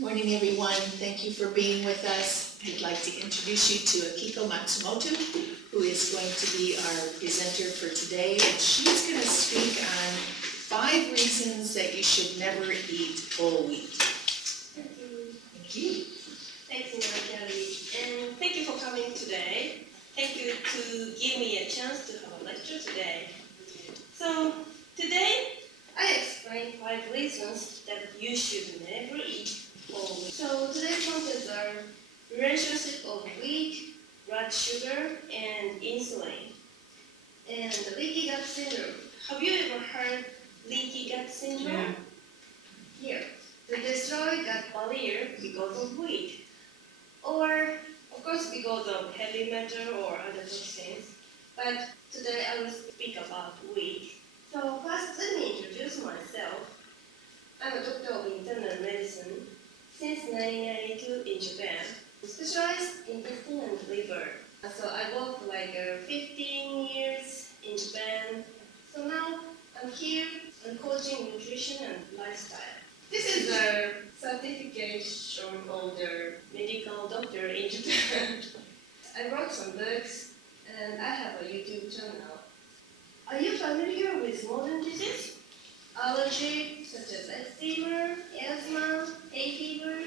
Morning, everyone. Thank you for being with us. I'd like to introduce you to Akiko Matsumoto, who is going to be our presenter for today, and she's going to speak on 5 reasons that you should never eat whole wheat. Thank you. Thank you. Thanks, Kelly. And thank you for coming today. Thank you to give me a chance to have a lecture today. So, today I explain 5 reasons that you should never eat whole wheat. So, today's contents are relationship of wheat, blood sugar, and insulin. And the leaky gut syndrome. Have you ever heard leaky gut syndrome? Yeah. Here, the destroyed gut barrier because of wheat. Or, of course, because of heavy metal or other toxins. But today I will speak about wheat. So first, let me introduce myself. I'm a doctor of internal medicine since 1992 in Japan, specialized in intestine and liver. So I worked like 15 years in Japan. So now I'm here and coaching nutrition and lifestyle. This is a certification of the medical doctor in Japan. I wrote some books and I have a YouTube channel. Are you familiar with modern disease? Allergy such as eczema, asthma, hay fever,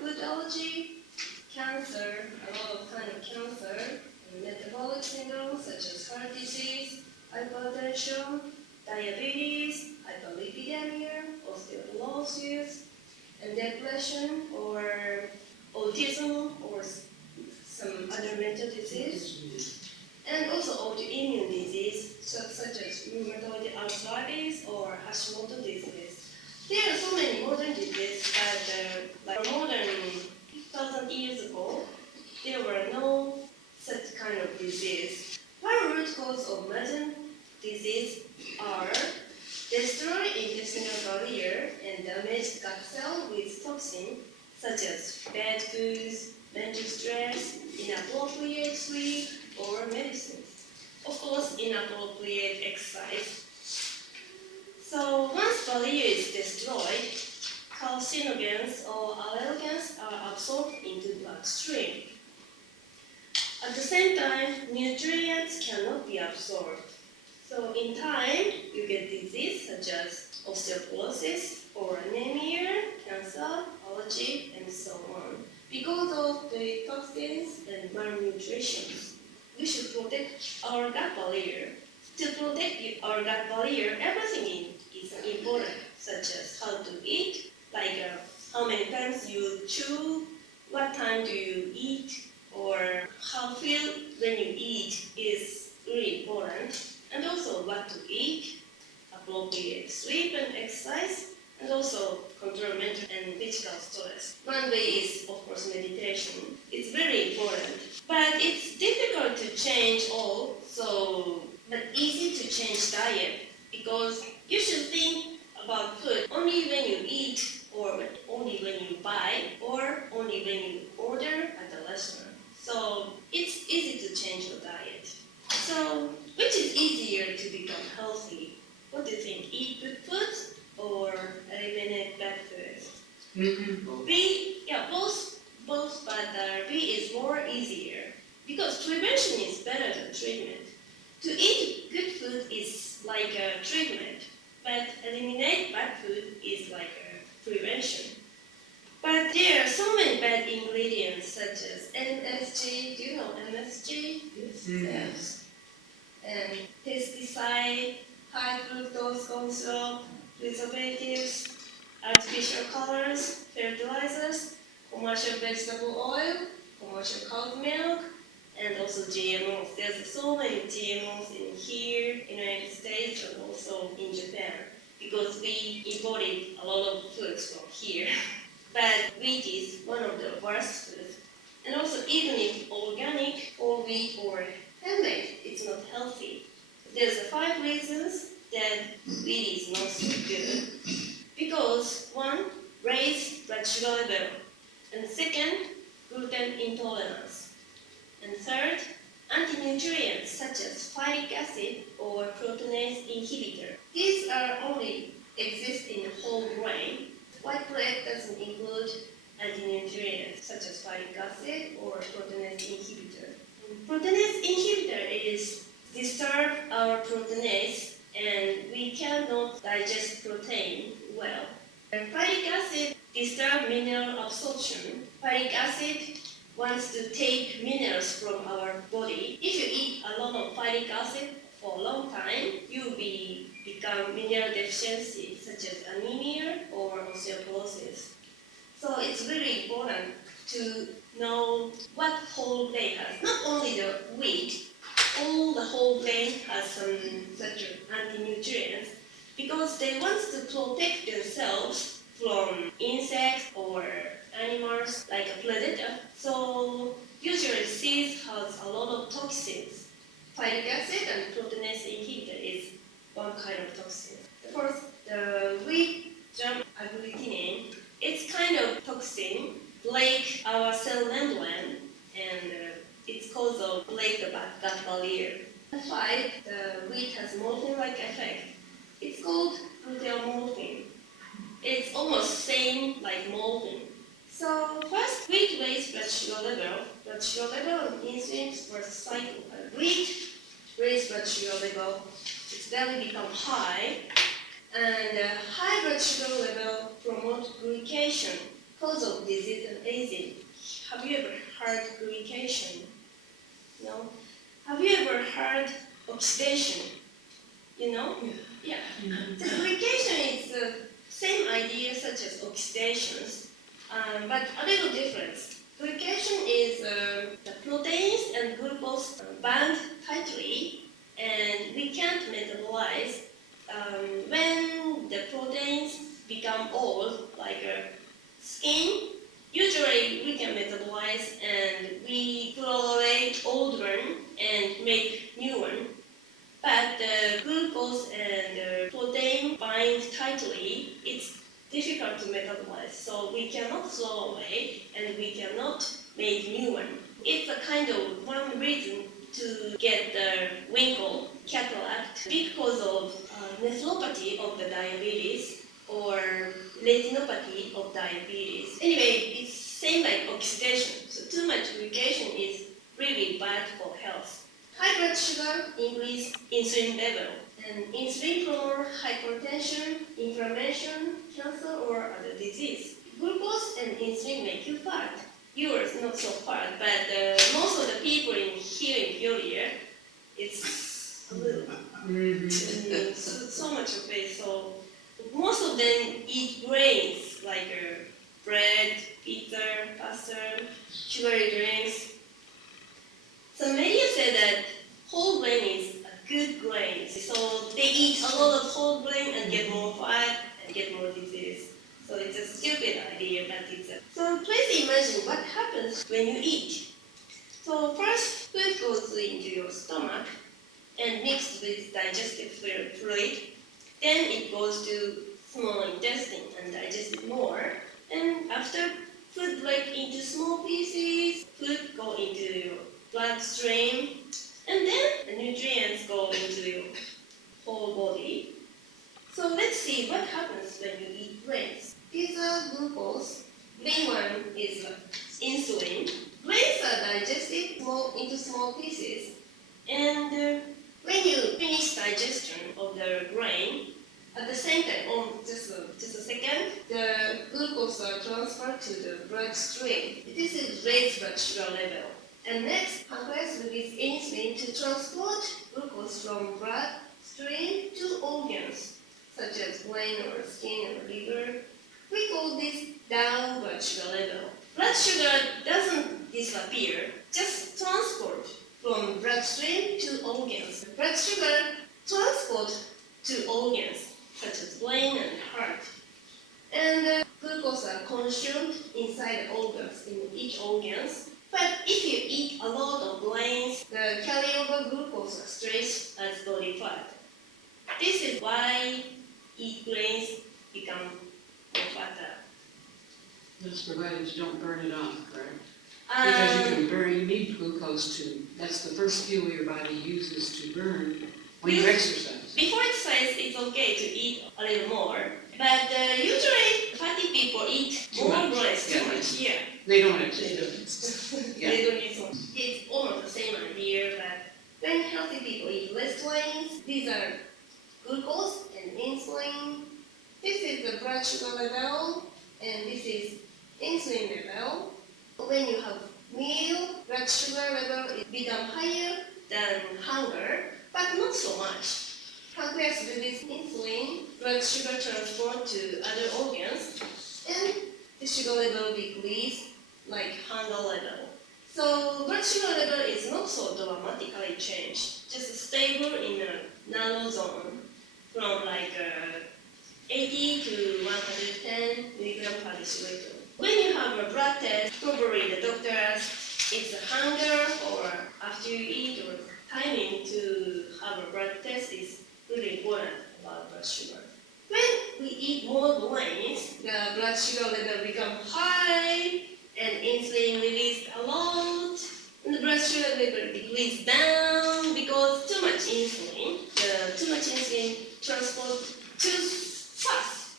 food allergy, cancer, a lot of kind of cancer, and metabolic syndromes such as heart disease, hypertension, diabetes, hyperlipidemia, osteoporosis, and depression or autism or some other mental disease, and also autoimmune disease such as rheumatoid arthritis or Hashimoto disease. There are so many modern diseases, but like more than 1,000 years ago, there were no such kind of disease. One root cause of modern disease are destroyed intestinal barrier and damaged gut cell with toxin such as bad foods, mental stress, inappropriate sleep, or medicines. Of course, inappropriate exercise. So once barrier is destroyed, carcinogens or allergens are absorbed into bloodstream. At the same time, nutrients cannot be absorbed. So in time, you get disease such as osteoporosis or anemia, cancer, allergy, and so on. Because of the toxins and malnutrition, we should protect our gut barrier. To protect our gut barrier, everything is important, such as how to eat, like how many times you chew, what time do you eat, or how feel when you eat is really important. And also what to eat, appropriate sleep and exercise, and also control mental and physical stress. One way is, of course, meditation. It's very important. But it's difficult to change all, but easy to change diet because you should think about food only when you eat, or only when you buy, or only when you order at the restaurant. So it's easy to change your diet. So which is easier to become healthy? What do you think? Eat good food or eliminate bad food? Both, but B is more easier because prevention is better than treatment. To eat good food is like a treatment, but eliminate bad food is like a prevention. But there are so many bad ingredients such as MSG. Do you know MSG? Yes. And pesticide, high fructose corn syrup, preservatives, artificial colors, fertilizers, commercial vegetable oil, commercial cow's milk, and also GMOs. There's so many GMOs in here, United States, and also in Japan, because we imported a lot of foods from here. But wheat is one of the worst foods. And also, even if organic or wheat or handmade, it's not healthy. There's 5 reasons that wheat is not so good. Because 1, raised blood sugar level. And 2nd, gluten intolerance. And 3rd, anti-nutrients such as phytic acid or proteinase inhibitor. These are only exist in whole grain. White bread doesn't include disturb mineral absorption. Folic acid wants to take minerals from our body. If you eat a lot of folic acid for a long time, you will become mineral deficiency such as anemia or osteoporosis. So it's really important to know what whole grain has. Not only the wheat, all the whole grain has some such anti-nutrients because they want to protect themselves from insects or animals like a predator. So usually seeds has a lot of toxins. Folic acid and proteinase inhibitor is one kind of toxin. First, the wheat germ agglutinin, it's kind of toxin, break our cell membrane, and it's cause of break the gut barrier. That's why the wheat has morphine-like effect. It's called gluteomorphine. It's almost same like morphine. So first, wheat raise blood sugar level. Blood sugar level and insulin first cycle. Wheat raise blood sugar level. It's then become high, and high blood sugar level promote glycation, cause of disease and aging. Have you ever heard glycation? No. Have you ever heard oxidation? You know? Yeah. So glycation is the same idea such as oxidations, but a little difference. Glycation is the proteins and glucose bind tightly, and we can't metabolize when the proteins become old, like skin. Usually we can metabolize and we chlorate old one and make new one. But the glucose and the protein bind tightly, it's difficult to metabolize. So we cannot throw away and we cannot make new one. It's a kind of one reason to get the wrinkle, cataract, because of nephropathy of the diabetes or retinopathy of diabetes. Anyway, it's same like oxidation. So too much glycation is really bad for health. High blood sugar increase insulin level, and insulin promotes hypertension, inflammation, cancer, or other disease. Glucose and insulin make you fat. Yours not so fat, but most of the people in here in Korea, it's a little so much of it. So most of them eat grains like bread, pizza, pasta, sugary drinks. So media say that whole grain is a good grain. So they eat a lot of whole grain and get more fat and get more disease. So it's a stupid idea, but it's a... So please imagine what happens when you eat. So first, food goes into your stomach and mixed with digestive fluid. Then it goes to small intestine and digested more. And after food break into small pieces, food go into your bloodstream, and then the nutrients go into your whole body. So let's see what happens when you eat grains. These are glucose. Main one is insulin. Grains are digested into small pieces, and when you finish digestion of the grain, at the same time, just a second, the glucose are transferred to the bloodstream. This is raised blood sugar level. And next, pancreas release insulin to transport glucose from bloodstream to organs, such as brain or skin or liver. We call this down blood sugar level. Blood sugar doesn't disappear, just transport from bloodstream to organs. Blood sugar transport to organs, such as brain and heart. And glucose are consumed inside the organs, in each organs. But if you eat a lot of grains, the carryover glucose are stressed as body fat. This is why eat grains become more fatter. That's provided you don't burn it off, correct? Because you can burn, you need glucose to, that's the first fuel your body uses to burn when you exercise. Before exercise, it's okay to eat a little more. But usually, fatty people eat Too more much. grains, Yeah. too much, yeah. They don't exercise. Yeah. They don't eat so much. It's almost the same idea, but when healthy people eat less grains, these are glucose and insulin. This is the blood sugar level. and this is insulin level. When you have meal, blood sugar level it become higher than hunger, but not so much. Pancreas releases insulin, blood sugar transport to other organs, and the sugar level decrease like hunger level. So blood sugar level is not so dramatically changed, just stable in a narrow zone from like 80 to 110 milligram per deciliter. When you have a blood test, probably the doctor asks if the hunger or after you eat or timing to have a blood test is really important about blood sugar. When we eat more grains, the blood sugar level become high and insulin released a lot, and the blood sugar level decrease down because too much insulin transport too fast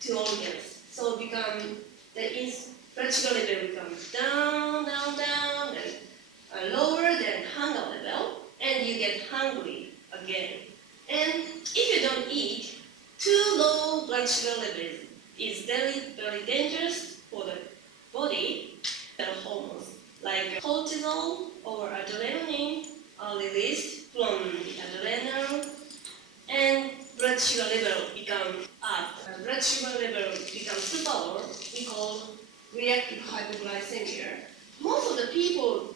to organs. So become blood sugar level becomes down, and lower than hunger level, and you get hungry again. And if you don't eat, too low blood sugar level is very, very dangerous for the body. The hormones like cortisol or adrenaline are released from the adrenal, and blood sugar level becomes up. Blood sugar level becomes too low. We call reactive hypoglycemia. Most of the people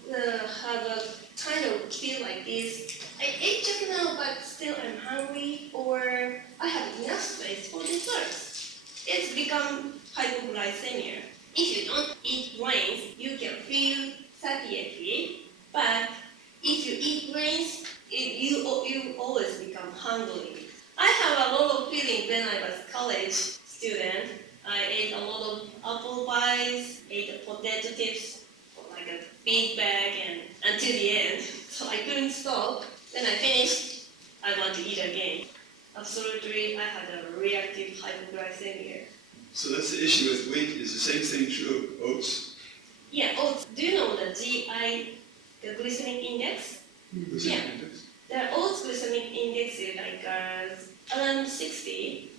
have a kind of feel like this. I ate just now, but still I'm hungry, or I have enough space for dessert. It's become hypoglycemia. If you don't eat grains, you can feel satiety, but if you eat grains, you always become hungry. I have a lot of feeling when I was college student. I ate a lot of apple pies, ate potato chips, like a big bag, and until the end. So I couldn't stop. When I finished, I want to eat again. Absolutely, I had a reactive hypoglycemia. So that's the issue with wheat. Is the same thing true of oats? Yeah, oats. Do you know the GI, the glycemic index? Glycemic Yeah. index? The oats glycemic index is like around 60.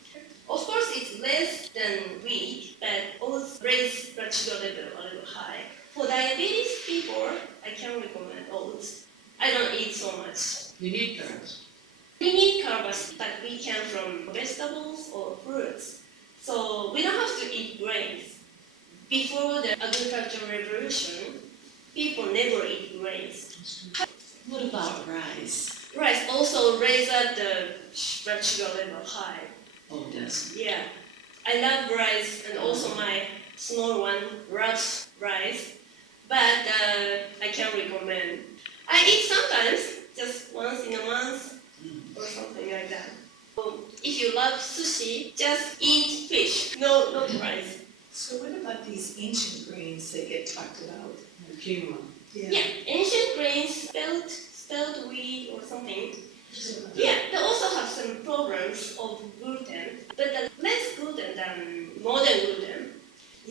Of course, it's less than wheat, but oats raise blood sugar level a little high. For diabetes people, I can recommend oats. I don't eat so much. You need carbs. We need carbs, but we can from vegetables or fruits. So we don't have to eat grains. Before the agricultural revolution, people never eat grains. What about rice? Rice also raise up the blood sugar level high. Oh, it does. Yeah, I love rice, and also my small one loves rice, but I can't recommend. I eat sometimes, just once in a month or something like that. If you love sushi, just eat fish, no, not rice. So what about these ancient grains that get talked about? Quinoa. Yeah, ancient grains, spelt wheat or something. Yeah, they also have some problems of gluten, but less gluten than modern gluten.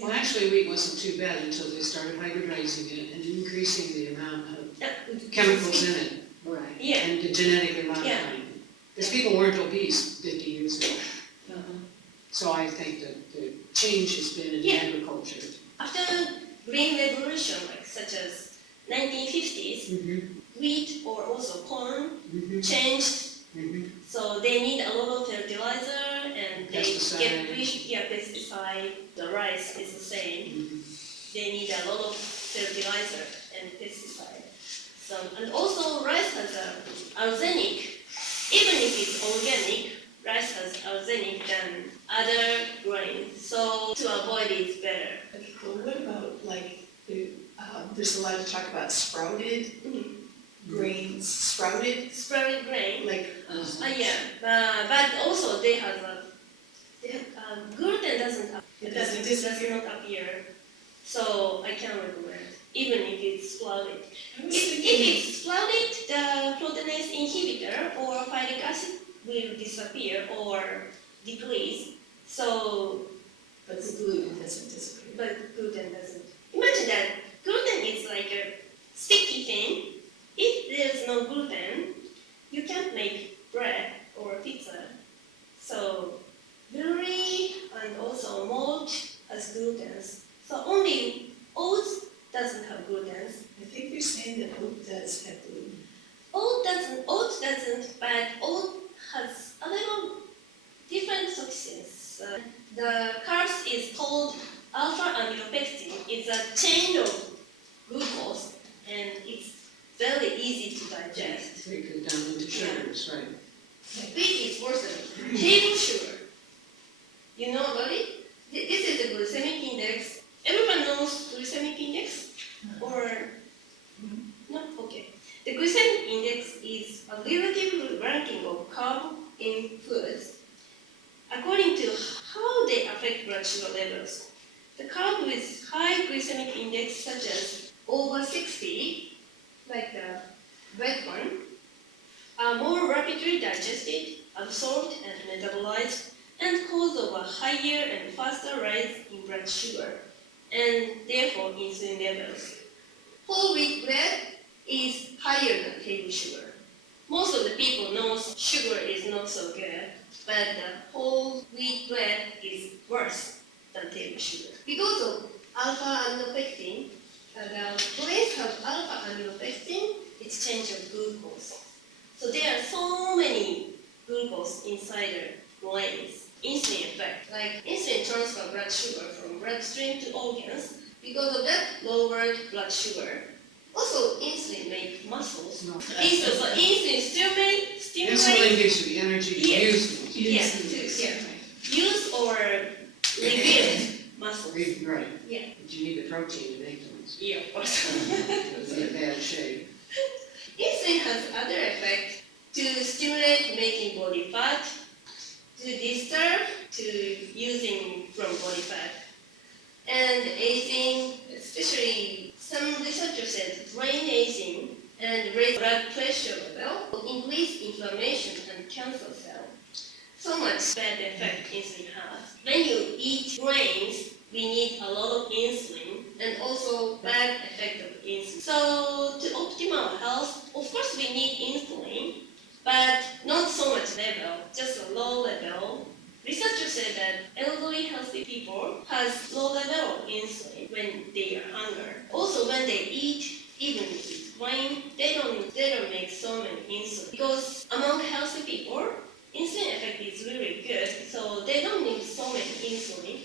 Well, actually, wheat wasn't too bad until they started hybridizing it and increasing the amount of chemicals in it Right. Yeah, and genetically modifying it. Because people weren't obese 50 years ago. So I think that the change has been in Yeah. agriculture. after Green Revolution, like such as 1950s, wheat or also corn changed. So they need a lot of fertilizer, and they get pesticide. The rice is the same. They need a lot of fertilizer and pesticide. So, and also rice has arsenic. Even if it's organic, rice has arsenic than other grains. So to avoid it, it's better. Okay, cool. What about like, there's a lot of talk about sprouted grains, sprouted, Sprouted grain. like, Yeah, but also they have gluten It doesn't disappear? does not appear, so I can recommend even if it's sprouted. I was If thinking, it's sprouted, the proteinase inhibitor or phytic acid will disappear or decrease. So, but the gluten doesn't disappear. but gluten doesn't. Imagine that gluten is like a sticky thing. If there's no gluten, you can't make bread or pizza. So dairy and also malt has doesn't, but all has a little different toxins. The carbs is called alpha amylopectin. It's a chain of glucose, and it's very easy to digest. Break it down into sugars, right? Wheat is worse than table sugar. You know about it? This is the glycemic index. Everyone knows glycemic index? Or no? Okay. The glycemic index is a relative ranking of carb in foods according to how they affect blood sugar levels. The carb with high glycemic index, such as over 60, like the red one, are more rapidly digested, absorbed, and metabolized, and cause of a higher and faster rise in blood sugar, and therefore insulin levels. Whole wheat bread is higher than table sugar. Most of the people know sugar is not so good, but the whole wheat bread is worse than table sugar. Because of alpha amylopectin, the grains have alpha amylopectin exchange of glucose. So there are so many glucose inside the grains. Insulin effect, like insulin transfer blood sugar from bloodstream to organs. Because of that, lowered blood sugar. Also, insulin makes muscles. No. Insulin stimulates. Insulin gives you the energy to use. Yes, to use or rebuild muscles. Right. Yeah. But you need the protein to make them. Yeah, of course. It's in bad shape. Insulin has other effects to stimulate making body fat, to disturb to using from body fat, and aging, especially some researchers said brain aging and raise blood pressure level, increase inflammation and cancer cell. So much bad effect insulin has. When you eat grains, we need a lot of insulin and also bad effect of insulin. So to optimal health, of course we need insulin, but not so much level, just a low level. Researchers say that elderly healthy people has low level of insulin when they are hungry. Also when they eat, even with grain, they don't make so many insulin. Because among healthy people, insulin effect is really good, so they don't need so many insulin.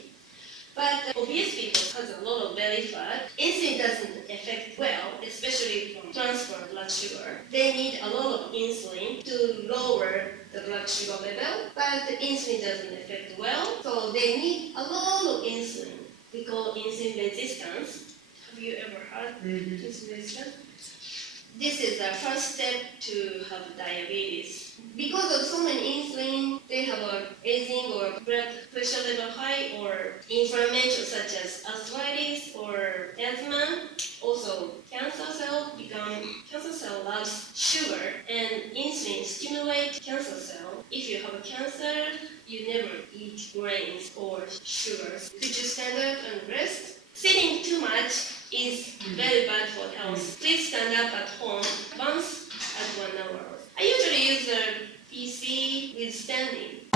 But obese people has a lot of belly fat. Insulin doesn't affect well, especially from transfer blood sugar. They need a lot of insulin to lower the blood sugar level, but the insulin doesn't affect well, so they need a lot of insulin. We call insulin resistance. Have you ever heard insulin resistance? This is the first step to have diabetes. Because of so many insulin, they have a aging or blood pressure level high or inflammation such as arthritis or asthma. Also, cancer cell loves sugar, and insulin stimulates cancer cell. If you have a cancer, you never eat grains or sugars. Could you stand up and rest? Sitting too much is very bad for health. Please stand up at home once at 1 hour. I usually use a PC with standing.